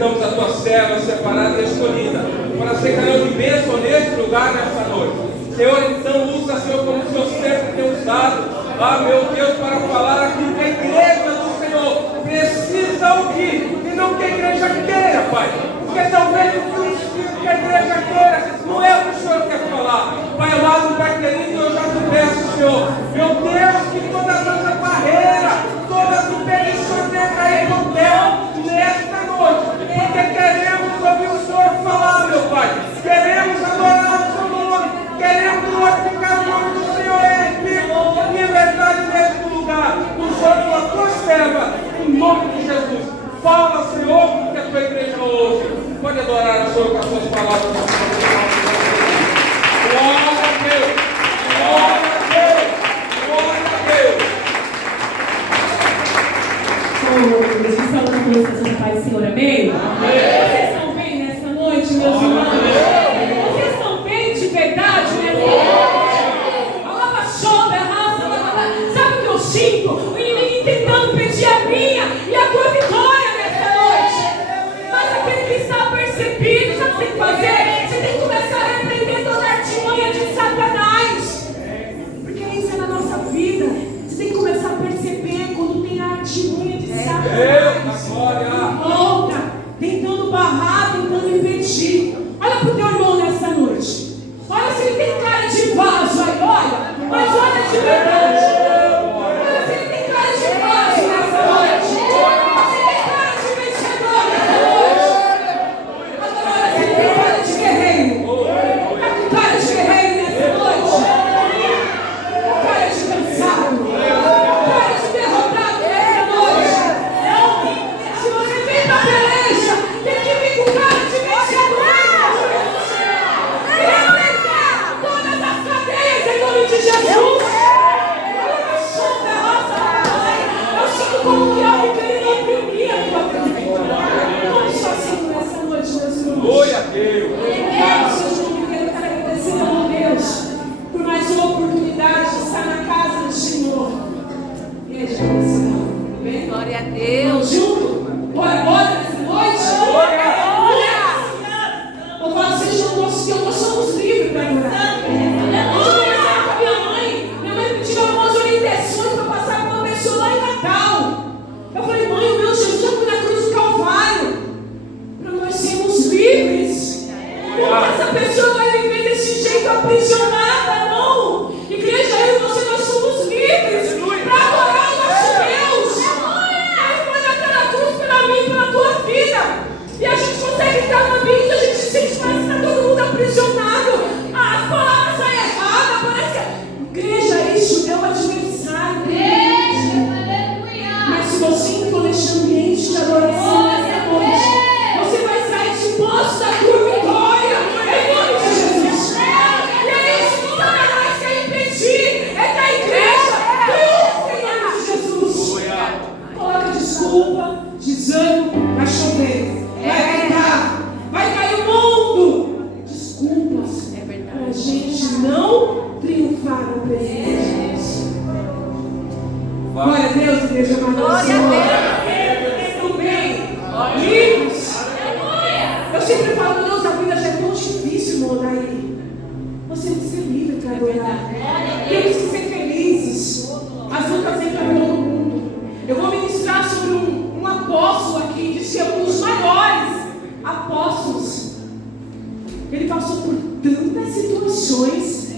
apresentamos a tua serva separada e escolhida para ser canal de bênção neste lugar, nesta noite. Senhor, então usa, Senhor, como o Senhor sempre tem usado, meu Deus, para falar aquilo que a igreja do Senhor precisa ouvir e não que a igreja queira, Pai. Porque talvez o que a igreja queira não é o que o Senhor quer falar. Pai amado, Pai querido, eu já te peço, Senhor, meu Deus, que todas as barreiras, todas as impedições venham cair no céu nesta noite, porque queremos ouvir o Senhor falar, meu Pai. Queremos adorar o seu nome, queremos glorificar o nome do Senhor em liberdade neste lugar. Usando a tua serva, em nome de Jesus. Fala, Senhor, porque a tua igreja ouve. Pode adorar o Senhor com as suas palavras. Glória a Deus! Glória a Deus! Glória a Deus! Oh, Jesus, fala na presença do Pai, Senhor, amém? Vocês estão bem nessa noite, meus irmãos? Vocês estão bem de verdade nessa noite? A lava chove, a raça, sabe o que eu sinto? O inimigo tentando pedir a minha e a tua vitória nessa noite. Mas aquele que está percebido, sabe o que tem que fazer? Você tem que começar a repreender toda a artimanha de Satanás. Porque isso é na nossa vida. Você tem que começar a perceber quando tem a artimanha de Satanás. Volta, tentando barrar, tentando impedir. Olha para o teu irmão nessa noite. Olha se ele tem cara de vaso aí, olha. Mas olha de verdade. Olha se ele tem cara de vaso nessa noite. Se tem cara de vencedor nessa noite. Agora olha se ele tem cara de guerreiro. Está com cara de guerreiro nessa noite. Cara de cansado. Cara de derrotado nessa noite. Se você vem pra peleja, tem que vir com cara de vencedor. Quebrar todas as cadeias em nome de Jesus. Eu sinto como que algo querendo oprimir a tua vida. Como só sinto nessa noite, meus irmãos. Glória a Deus! Eu quero agradecer a Deus por mais uma oportunidade de estar na casa do Senhor. E aí, gente, Glória a Deus. junto? Bora nessa noite? Eu falo, seja o nosso Deus, nós somos livres para adorar. Eu conversava com a minha mãe pediu algumas orientações para passar para uma pessoa lá em Natal. Eu falei, mãe, o meu Jesus já foi na cruz do Calvário, para nós sermos livres. Como essa pessoa vai viver desse jeito aprisionada? Não! Igreja, eu e você, nós somos livres para adorar o nosso Deus. Ele foi naquela cruz para mim, pela tua vida. E a gente consegue estar no ambiente, a gente sente, parece que está todo mundo aprisionado. As palavras saem erradas, parece que... Igreja, isso é o adversário. Mas se você entrou neste ambiente de adoração nessa noite, você vai sair de posse da tua vitória, em nome de Jesus. E é isso que Satanás quer impedir, é que a igreja triunfe em nome de Jesus. Coloca desculpa, desânimo, vai chover, vai ventar, vai cair o mundo. Desculpas, para a gente não triunfar na presença de Deus. Glória a Deus, igreja amada. Glória a Deus. Tudo bem? Livres. Eu sempre falo, Deus, a vida já é tão difícil, irmão, daí. Você tem que ser livre para adorar. Temos que ser felizes. As lutas vêm para todo mundo. Eu vou ministrar sobre um apóstolo aqui, de ser um dos maiores apóstolos. Ele passou por tantas situações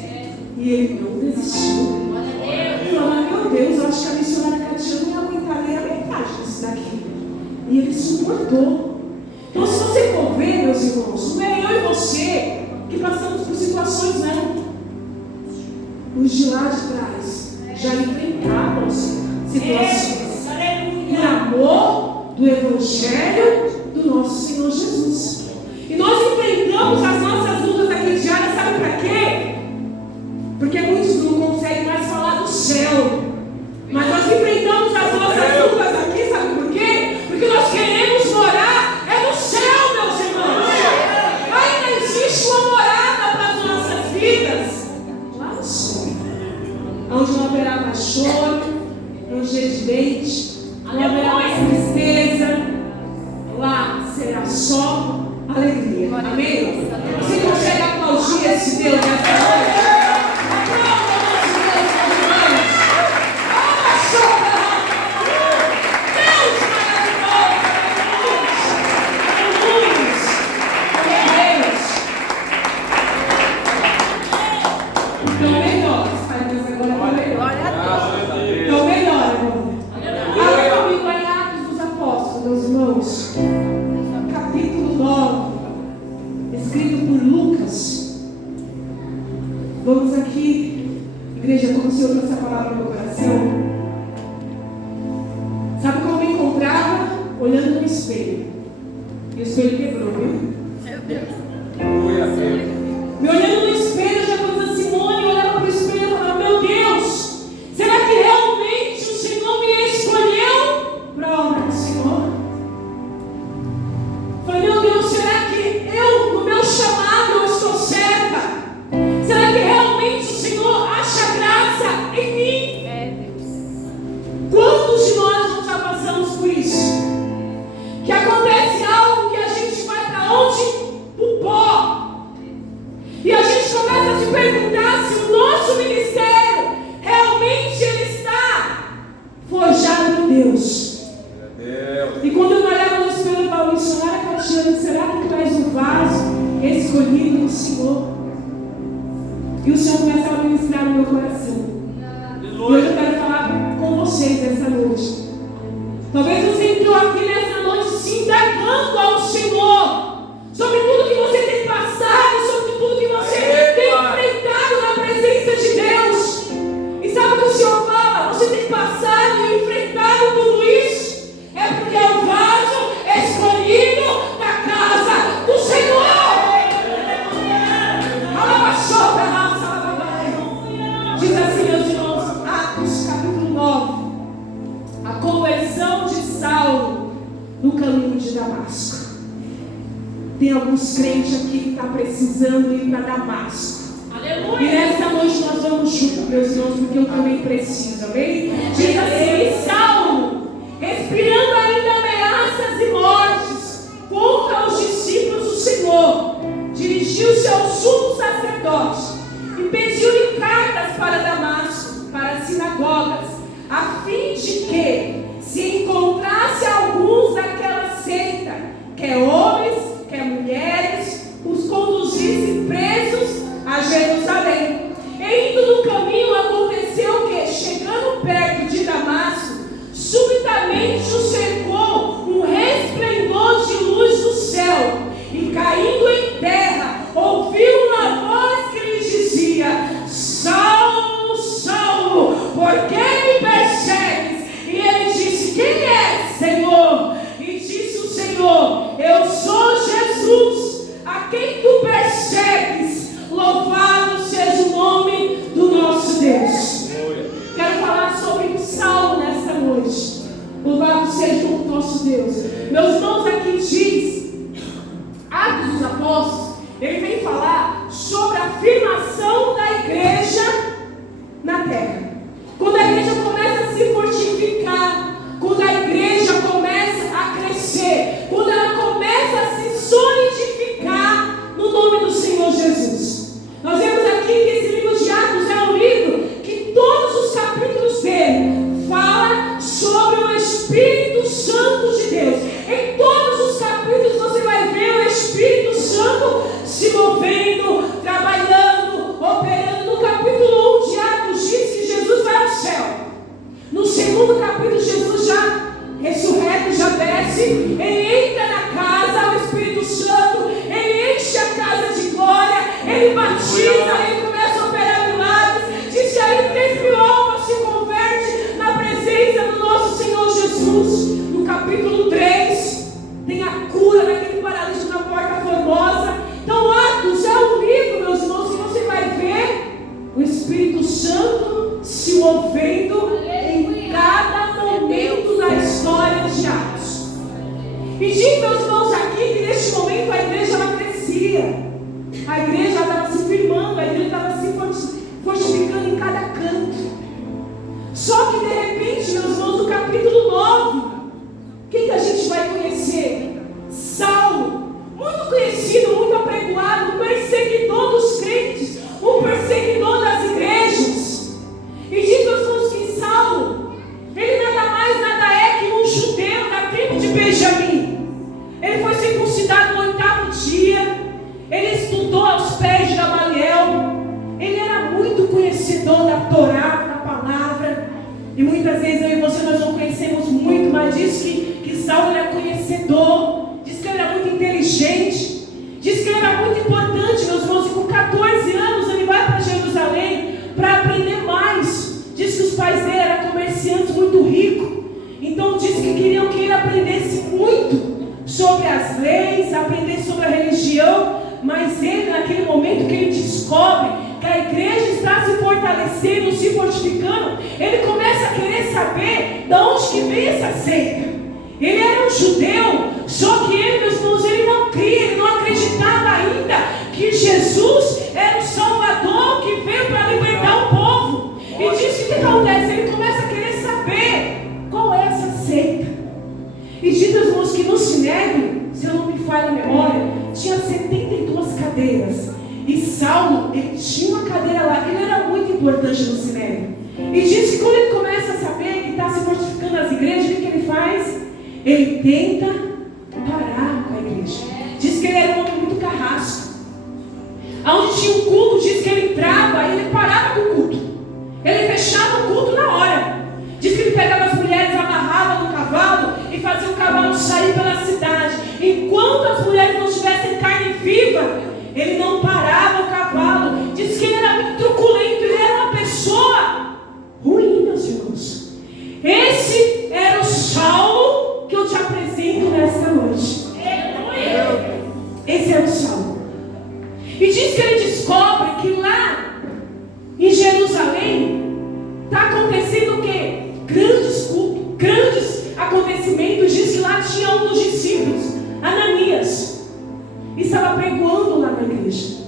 e ele não desistiu. Falando, meu Deus, eu acho que a missionária Catiana não ia aguentar nem a metade disso daqui. E ele suportou. Então, se você for ver, meus irmãos, não é eu e você que passamos por situações, não. Os de lá de trás já enfrentaram situações. Por amor do Evangelho do nosso Senhor Jesus. E nós enfrentamos as nossas lutas aqui diárias, sabe para quê? Porque muitos não conseguem mais falar do céu. Mas nós enfrentamos as nossas lutas aqui, sabe por quê? Porque nós queremos morar no céu, meus irmãos. Ainda existe uma morada para as nossas vidas lá no céu, onde não haverá mais choro, ranger de dente, não haverá mais tristeza. Lá será só alegria. Amém? Você consegue aplaudir esse Deus nessa noite? Aplauda o nosso Deus, meus irmãos. Deus maravilhoso, guerreiros. Então melhor, Pai Deus, agora está melhor. Então melhor agora. Abra comigo em Atos dos Apóstolos, meus irmãos. Capítulo 9, escrito por Lucas. Vamos aqui, igreja, como o Senhor trouxe essa palavra no meu coração. Sabe como eu me encontrava? Olhando no espelho. E o espelho quebrou, viu? Me olhando no espelho, eu já falava, Simone, eu olhava para o espelho e falava, meu Deus, será que realmente o Senhor me escolheu para a obra do Senhor? Falei, meu Deus, será que eu, no meu chamado, eu estou certa? Será que realmente o Senhor acha graça em mim? Quantos de nós não já passamos por isso? Que acontece algo que a gente vai para onde? O pó. E a gente começa a se perguntar se o nosso ministério realmente ele está forjado em Deus. E quando eu olhava no espelho, eu falava, missionária Catiane, será que tu és um vaso escolhido do Senhor? E o Senhor começava a ministrar no meu coração. E hoje eu quero falar com vocês essa noite. Talvez você entrou aqui nessa noite se indagando ao Senhor sobre tudo que você tem passado, sobre tudo que você tem enfrentado na presença de Deus. E sabe o que o Senhor fala? Você tem passado e enfrentado tudo isso? É porque é o vaso escolhido da casa do Senhor. Diz assim, meus irmãos, Atos capítulo 9. A conversão de Saulo no caminho de Damasco. Tem alguns crentes aqui que estão precisando ir para Damasco. Aleluia. E nessa noite nós vamos juntos, meus irmãos, porque eu também preciso, amém? Diz assim, e Saulo, respirando ainda ameaças e mortes contra os discípulos do Senhor, dirigiu-se ao sumo sacerdote e pediu-lhe cartas para Damasco, para as sinagogas, a fim de que, se encontrasse alguns daquela seita, quer homens, quer mulheres, os conduzisse presos a Jerusalém. E indo no caminho, aconteceu que, chegando perto de Damasco, subitamente o cercou um resplendor de luz do céu, e caindo em terra, ouviu uma voz que lhe dizia: Saulo, Saulo, por que me persegues? E ele disse: quem é, Senhor? E disse o Senhor: eu sou Jesus, a quem tu persegues. Louvado seja o nome do nosso Deus. Quero falar sobre Saulo nessa noite. Louvado seja o nosso Deus. Meus irmãos, aqui diz Atos dos Apóstolos, ele vem falar sobre a afirmação da igreja na terra. Quando a igreja começa a se fortificar, quando a igreja começa a crescer, quando ela começa a se solidificar no nome do Senhor Jesus. Nós vemos aqui que esse livro de Atos é um livro que todos os capítulos dele fala sobre o Espírito Santo de Deus. Em todos os capítulos você vai ver o Espírito Santo se movendo, trabalhando, operando. No capítulo 1 de Atos diz que Jesus vai ao céu. No segundo capítulo, Jesus já ressurreto, já desce, ele entra na casa, o Espírito Santo, ele enche a casa de glória, ele batiza, ele começa a operar milagres. Diz que aí 3.000 almas se convertem na presença do nosso Senhor Jesus. No capítulo 3, tem a cura daquele paralítico na Porta Formosa. Então Atos é um livro, meus irmãos, que você vai ver o Espírito Santo se movendo em cada momento da história de Atos. E diz, meus irmãos, aqui que neste momento a igreja ela crescia, a igreja estava se firmando, a igreja estava se fortificando em cada canto. Só que de repente, meus irmãos, no capítulo 9, quem que a gente vai conhecer? Saulo. conhecedor da Torá, da palavra. E muitas vezes eu e você nós não conhecemos muito, mas diz que Saulo era conhecedor, diz que ele era muito inteligente, diz que ele era muito importante, meus irmãos, e com 14 anos ele vai para Jerusalém para aprender mais. Diz que os pais dele eram comerciantes muito ricos, então diz que queriam que ele aprendesse muito sobre as leis, aprender sobre a religião, mas ele, naquele momento que ele descobre que a igreja está se fortalecendo, se fortificando, ele começa a querer saber de onde que vem essa seita. Ele era um judeu, só que ele, meus irmãos, ele não cria, ele não acreditava ainda que Jesus era o Salvador que veio para libertar o povo. E diz que o que acontece? Ele começa a querer saber qual é essa seita. E diz, meus irmãos, que no Sinédrio, se eu não me falho a memória, tinha 72 cadeiras. E Saulo, ele tinha uma cadeira lá, ele era muito importante no Sinédrio. E diz que quando ele começa a saber que está se fortificando as igrejas, o que ele faz? Ele tenta parar com a igreja. Diz que ele era um homem muito carrasco. Onde tinha um culto, diz que ele entrava e ele parava com o culto. Ele fechava o culto na hora. Diz que ele pegava as mulheres, amarrava no cavalo e fazia o cavalo sair pela cidade. Enquanto as mulheres não tivessem carne viva, ele não parava o cavalo. Diz que ele era muito truculento, ele era uma pessoa ruim, meus irmãos. Esse era o Saulo que eu te apresento nesta noite. Esse era o Saulo. E diz que ele descobre que lá em Jerusalém está acontecendo o quê? Grandes cultos, grandes acontecimentos. Diz que lá tinha um dos discípulos, Ananias, e estava pregoando lá na igreja.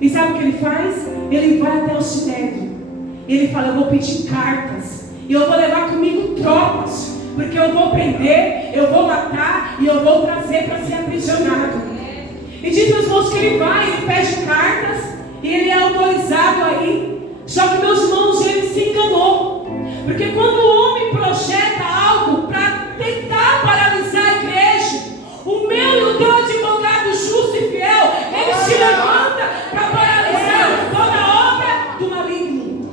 E sabe o que ele faz? Ele vai até o Sinédrio. Ele fala: eu vou pedir cartas, e eu vou levar comigo tropas, porque eu vou prender, eu vou matar, e eu vou trazer para ser aprisionado. E diz, meus irmãos, que ele vai, ele pede cartas, e ele é autorizado aí. Só que, meus irmãos, ele se enganou. Porque quando o homem projeta algo para tentar paralisar a igreja, o meu e o teu advogado justo e fiel, ele se levanta para paralisar toda a obra do maligno.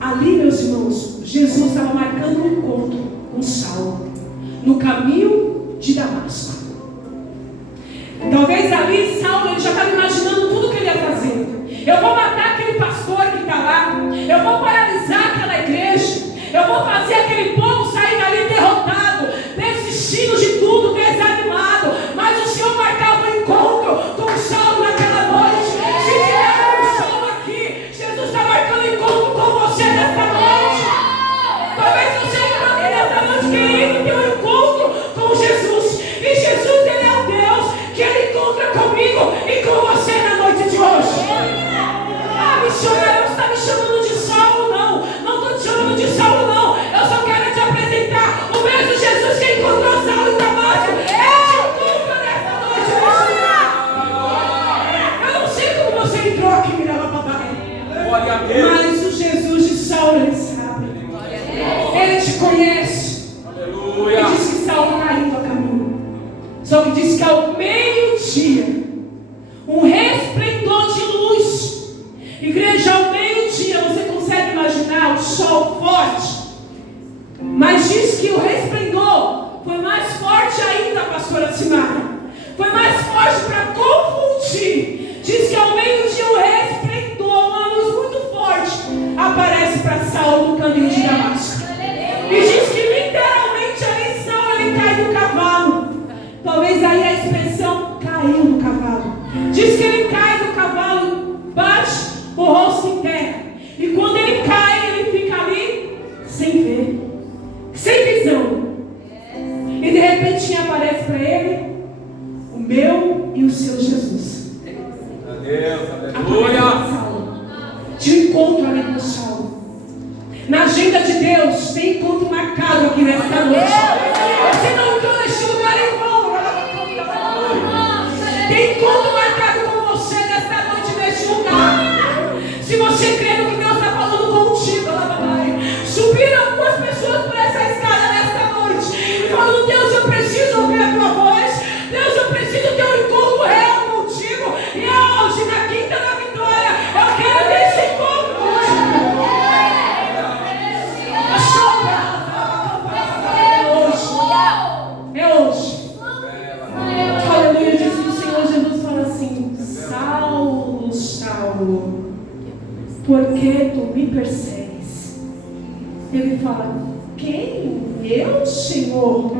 Ali, meus irmãos, Jesus estava marcando um encontro com Saulo no caminho de Damasco. Talvez ali Saulo ele já estava imaginando tudo que ele ia fazer. Eu vou matar aquele pastor que está lá, eu vou paralisar aquela igreja, eu vou fazer aquele povo sair dali derrotado, desistindo de tudo, desanimado. Mas o Senhor marcava um encontro com Saulo naquela noite. Se tiver um Saulo aqui, Jesus está marcando um encontro com você nesta noite. Talvez você entrou aqui nesta noite querendo ter um encontro com Jesus. E Jesus, ele é o Deus que ele encontra comigo e com você na noite de hoje. Missionário, você está me chamando de Saulo? Não, não estou te chamando de Saulo, não. Eu só quero te apresentar o mesmo Jesus que encontrou Saulo em Damasco. Ele te encontra nesta noite, missionário. Eu não sei como você entrou aqui, Mirela Papai, mas o Jesus de Saulo, ele sabe. Ele te conhece. Ele disse que Saulo está indo a caminho. Só que disse que ao meio-dia, um resplendor de luz. Igreja, ao meio-dia, você consegue imaginar o sol forte? Mas diz que o resplendor foi mais forte ainda, pastora Simara. Foi mais forte para confundir. Diz que ao meio-dia o resplendor, uma luz muito forte, aparece para Saulo no caminho de Damasco. E diz que literalmente ali Saulo ele cai do cavalo. Talvez aí a expressão caiu do cavalo. Diz que ele cai do cavalo, bate o rosto em terra. E quando ele cai, ele fica ali sem ver, sem visão. E de repente aparece para ele o meu e o seu Jesus. Deus, aleluia. Te encontro ali com Saulo. Na agenda de Deus tem encontro marcado aqui nesta noite. Você não entrou neste lugar em vão. Tem encontro marcado com você nesta noite, neste lugar. Se você crê no que Deus está falando contigo, subiram algumas pessoas por essa escada nesta noite, falando: Deus, eu preciso ouvir a tua voz. Deus, eu preciso ter um encontro real contigo. E hoje, na Quinta da Vitória, eu quero ter esse encontro. me persegues? Ele fala: quem? Eu, Senhor?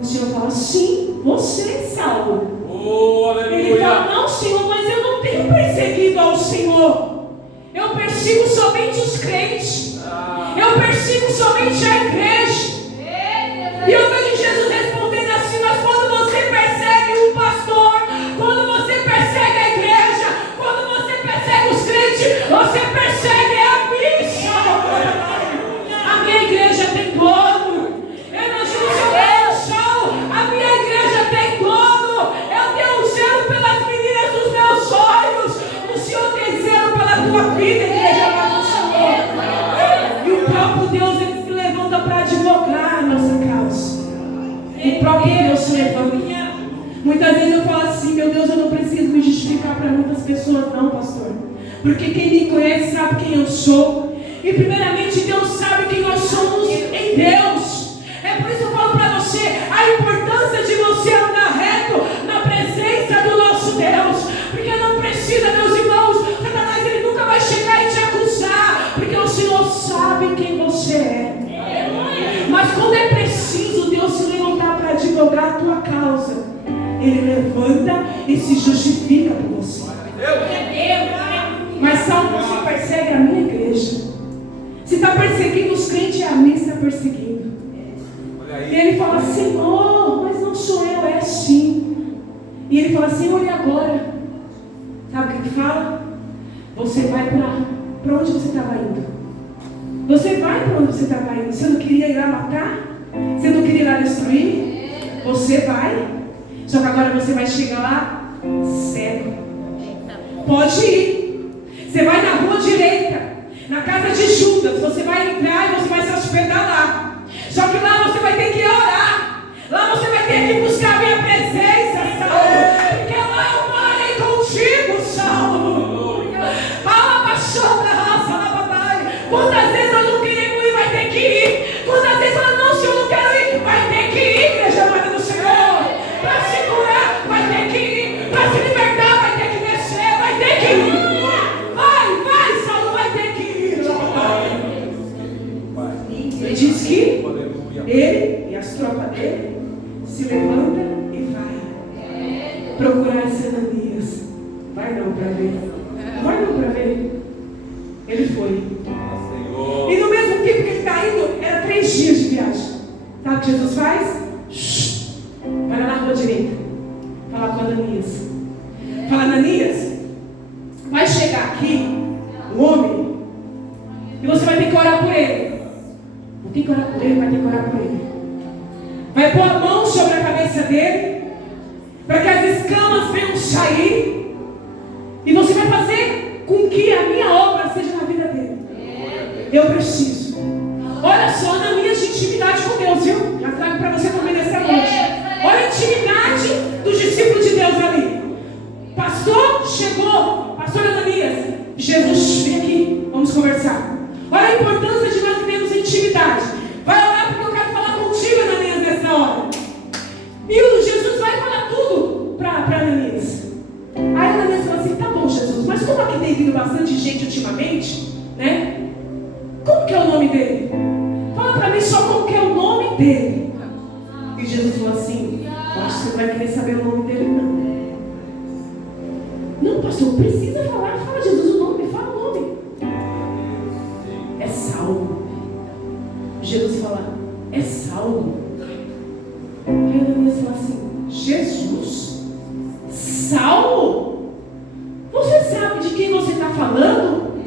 O Senhor fala: sim, você, Saulo. Oh, Ele fala: não, Senhor, mas eu não tenho perseguido ao Senhor. Eu persigo somente os crentes. Eu persigo somente a igreja. E eu vejo Jesus respondendo assim: mas quando você persegue um pastor, quando você persegue a igreja, quando você persegue os crentes, você persegue a mim. A minha igreja tem dono. Eu imagino o seu Saulo. A minha igreja tem dono. Eu tenho zelo pelas meninas dos meus olhos. O Senhor tem zelo pela tua vida, igreja amada do Senhor. E o próprio Deus, ele se levanta para advogar a nossa causa. O próprio Deus se levanta. Muitas vezes eu falo assim: meu Deus, eu não preciso me justificar para muitas pessoas, não, pastor. Porque quem me conhece sabe quem eu sou. E primeiramente Deus sabe quem nós somos em Deus. É por isso que eu falo para você a importância de você andar reto na presença do nosso Deus. Porque não precisa, meus irmãos, Satanás ele nunca vai chegar e te acusar, porque o Senhor sabe quem você é. Mas quando é preciso Deus se levantar para advogar a tua causa, Ele levanta e se justifica por você. Mas Saulo, você persegue a minha igreja. Se está perseguindo os crentes, é a mim que está perseguindo. E ele fala: Senhor, mas não sou eu, é sim. E ele fala: Senhor, e agora? Sabe o que fala? Você vai para onde você estava indo. Você vai para onde você estava indo. Você não queria ir lá matar? Você não queria ir lá destruir? Você vai. Só que agora você vai chegar lá cego. Pode ir. Você vai na rua direita, na casa de Judas. Você vai entrar e você vai se hospedar lá. Só que lá você vai ter que orar. Lá você vai ter que buscar a minha presença, Saulo. Porque lá eu falei contigo, Saulo. Quantas vezes eu não queria ir, vai ter que ir. Quantas vezes eu não, se eu não quero ir, vai ter que ir, igreja amada do Senhor. Para se curar, vai ter que ir. Para se libertar, vai ter que descer, vai ter que ir. Vai, Saulo, vai ter que ir. Ele diz que ele e as tropas dele se levantam e vai procurar esse Ananias. Vai não para ver. Vai não para ver. Ele foi. E no mesmo tempo que ele está indo, era 3 dias de viagem. Sabe o que Jesus faz? Vai lá na rua direita. Fala com Ananias. Fala: Ananias, vai chegar aqui um homem e você vai ter que orar por ele. Não tem que orar por ele, vai ter que orar por ele. Vai pôr a mão sobre a cabeça dele, para que as escamas venham sair. E você vai fazer com que a minha obra seja na vida dele. Eu preciso. Olha só, na minha intimidade com Deus, viu? Já trago para você também nessa noite. Olha a intimidade dos discípulos de Deus ali. Pastor chegou, pastor Ananias. Jesus, vem aqui, vamos conversar. Olha a importância de nós termos intimidade. Vai orar porque eu quero falar contigo, Ananias, nessa hora. E o Jesus vai falar tudo para Ananias. Aí Ananias fala assim: tá bom, Jesus, mas como aqui tem vindo bastante gente ultimamente, né? Como que é o nome dele? Fala para mim só como que é o nome dele. E Jesus falou assim: eu acho que você vai querer saber o nome dele, não. Não, pastor, precisa falar. Fala, Jesus, o nome, fala o nome. É Saulo. Jesus fala: é Saulo. Aí Ananias fala assim: Jesus? Saulo? Você sabe de quem você está falando?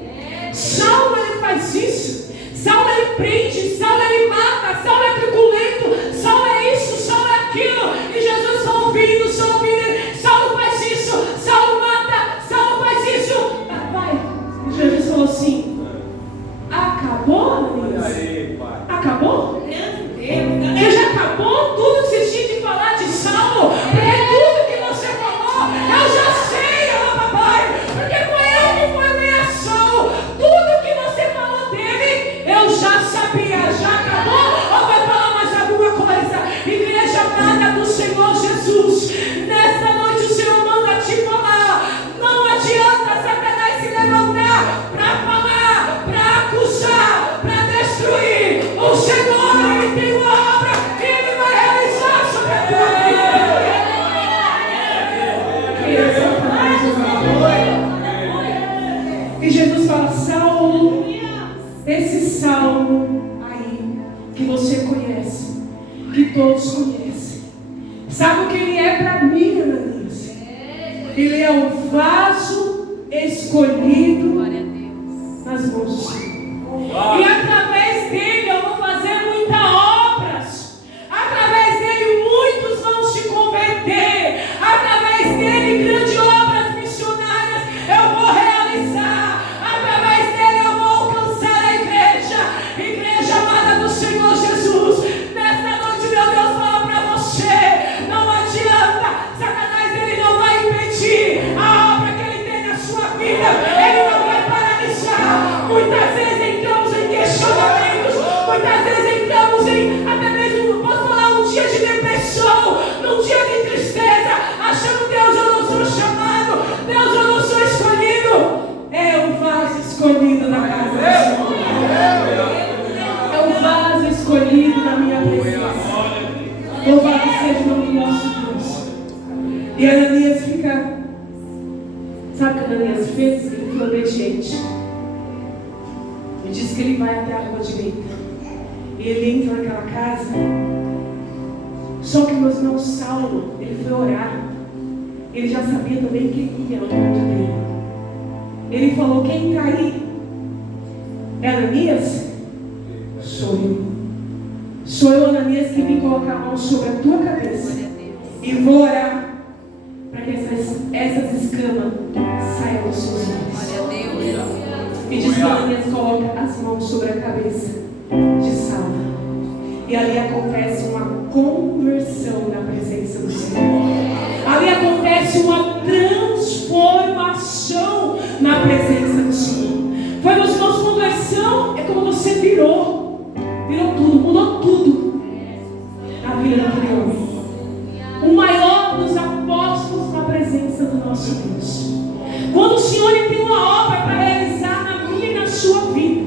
Saulo, ele faz isso. Saulo, ele prende. Saulo, ele mata. Saulo é truculento. Saulo é isso, Saulo é aquilo. E Jesus só ouvindo. Saulo faz isso. Saulo mata. Saulo faz isso. Vai. E Jesus falou assim: acabou, Ananias? Acabou? Você já acabou tudo que você tinha de falar de Saulo? Porque tudo que você falou, eu já sei, papai. Porque foi eu que fui ameaçado. Tudo que você falou dele, eu já sabia. Já acabou? Ou vai falar mais alguma coisa? Igreja amada do Senhor Jesus, todos conhecem. Sabe o que ele é para mim, Ananias? Ele é o vaso escolhido nas mãos do Senhor. E através dele eu vou fazer muitas obras. Através dele muitos vão se converter. Através dele grandes obras missionárias eu vou realizar. Através dele eu vou alcançar a igreja. Igreja amada do Senhor Jesus. Nesta noite, meu Deus, fala para você. Não adianta. Satanás, ele não vai impedir a obra que ele tem na sua vida. Ele não vai paralisar. Muitas vezes entramos em questionamentos. Muitas vezes entramos em, até mesmo, posso falar, um dia de depressão, num dia de tristeza, achando, Deus, eu não sou chamado, Deus, eu não sou escolhido. É o vaso escolhido na casa do Senhor. É o vaso escolhido na minha presença. Louvado seja o nome do nosso Deus. E Ananias fica, sabe o que Ananias fez? Ele foi obediente. Ele disse que ele vai até a rua direita. E ele entra naquela casa. Só que, meus irmãos, Saulo, ele foi orar. Ele já sabia também quem ia no ponto dele. Ele falou: quem está aí? É Ananias? Sou eu. Sou eu, Ananias, que vim colocar a mão sobre a tua cabeça. E vou orar para que essas escamas saiam dos seus olhos. E diz que Ananias coloca as mãos sobre a cabeça de Saulo. E ali acontece uma conversão na presença do Senhor. Ali acontece uma transformação na presença do Senhor. Foi, meus irmãos, conversão é como você virou tudo, mudou tudo na vida daquele homem. O maior dos apóstolos na presença do nosso Deus. Quando o Senhor tem uma obra para realizar na minha e na sua vida,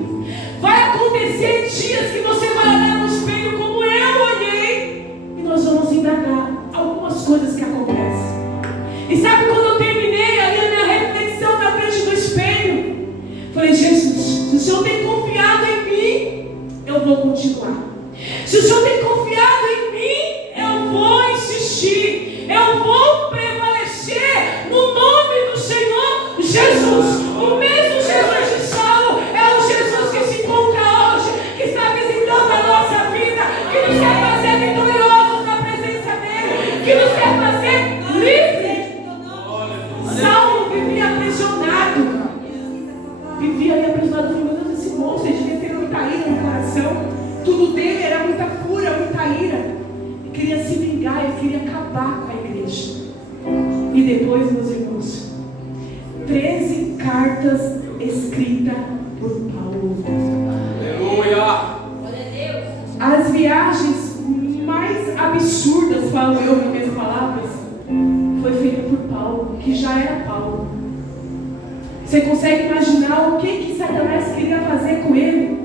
vai acontecer dias que você vai olhar no espelho como eu olhei, e nós vamos indagar algumas coisas que acontecem. E sabe, quando eu terminei ali a minha reflexão na frente do espelho, falei: Jesus, se o Senhor tem confiado em mim, eu vou continuar. Se o Senhor tem confiado em mim, eu vou insistir, eu vou prevalecer no nome do Senhor Jesus. O mesmo Jesus de Saulo é o Jesus que se encontra hoje, que está visitando a nossa vida, que nos quer fazer vitoriosos na presença dele, que nos quer fazer livres. Saulo vivia aprisionado. Vivia ali aprisionado. Meu Deus, esse moço, ele devia ter muita ira no coração. Tudo dele era muita fúria, muita ira. Ele queria se vingar, ele queria acabar com a igreja. E depois, meus irmãos, 13 cartas escritas por Paulo. Aleluia! As viagens mais absurdas, falo eu com minhas palavras, foi feita por Paulo, que já era Paulo. Você consegue imaginar o que Satanás queria fazer com ele?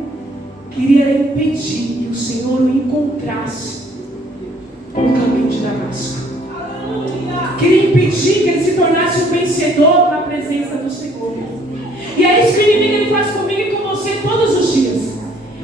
Queria impedir que o Senhor o encontrasse no caminho de Damasco. Queria impedir que ele se tornasse um vencedor na presença do Senhor. E é isso que o inimigo ele faz comigo e com você todos os dias.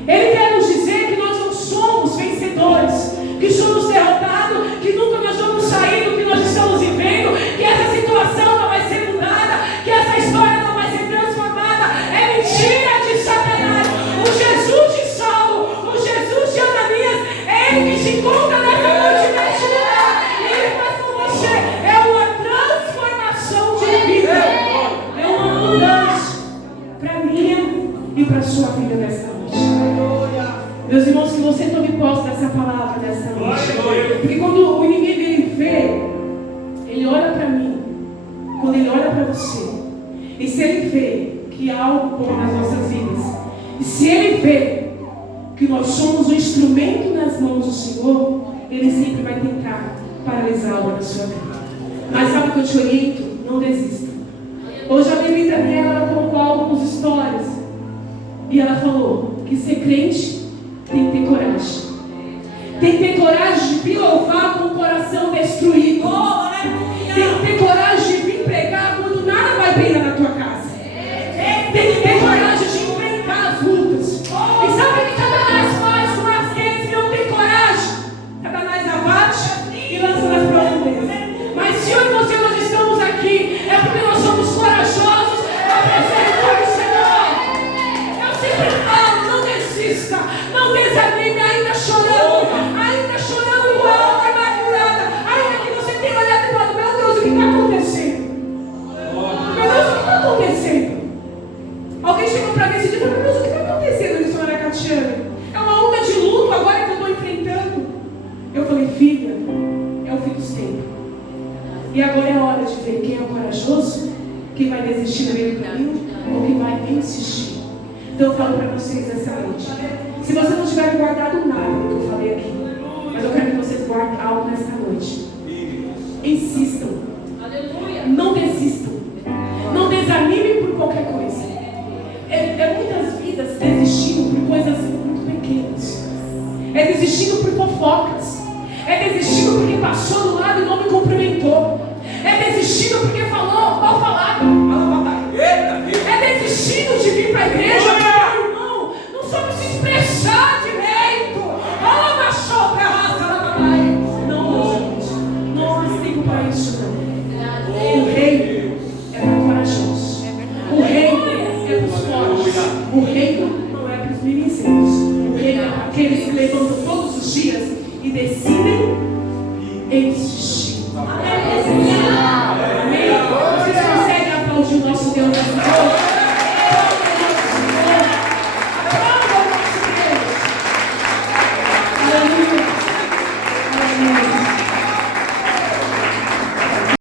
Ele quer nos dizer que nós não somos vencedores, que somos derrotados, que nunca nós vamos sair do que nós estamos vivendo, que essa situação não vai ser mudada, que essa história não vai ser transformada. É mentira de Satanás. O Jesus de Saulo, o Jesus de Ananias, é ele que se encontra nessa noite, neste lugar. E ele faz com você. É uma transformação de vida. É uma mudança para minha e para a sua vida nesta noite. Meus irmãos, que você tome posse dessa palavra nesta noite. Porque quando o inimigo ele vê, ele olha para mim, quando ele olha para você, e se ele vê que há algo bom nas nossas vidas, e se ele vê que nós somos um instrumento nas mãos do Senhor, ele sempre vai tentar paralisar a obra da sua vida. Mas sabe o que eu te oriento? Não desista. Hoje a Bíblia Daniela, ela colocou algumas histórias, e ela falou que ser crente tem que ter coragem. Tem que ter coragem de vir louvar com o coração destruído. Tem que ter coragem de vir pregar quando nada vai bem na tua casa. Tem que ter coragem de enfrentar as lutas. E sabe o que Satanás faz com aqueles que não têm coragem? Satanás E agora é a hora de ver quem é o corajoso, quem vai desistir no meio do caminho ou quem vai insistir. Então eu falo para vocês essa noite. Se você não tiver guardado nada do que eu falei aqui, mas eu quero que vocês guardem algo nessa noite. Insistam. Não desistam. Não desanimem por qualquer coisa. É muitas vidas desistindo por coisas muito pequenas. É desistindo por fofocas. É desistindo porque passou do lado e não me cumprimentou. É desistindo porque falou mal falado. É desistindo de vir para a igreja porque o irmão não soube se expressar direito. Não, gente. Não há tempo para isso, não. O reino é para corajosos. O reino é para os fortes. O reino não é para os mimizeiros. O reino é para aqueles que levantam todos os dias e decidem existir. Amém? Vocês conseguem aplaudir o nosso Deus nessa noite?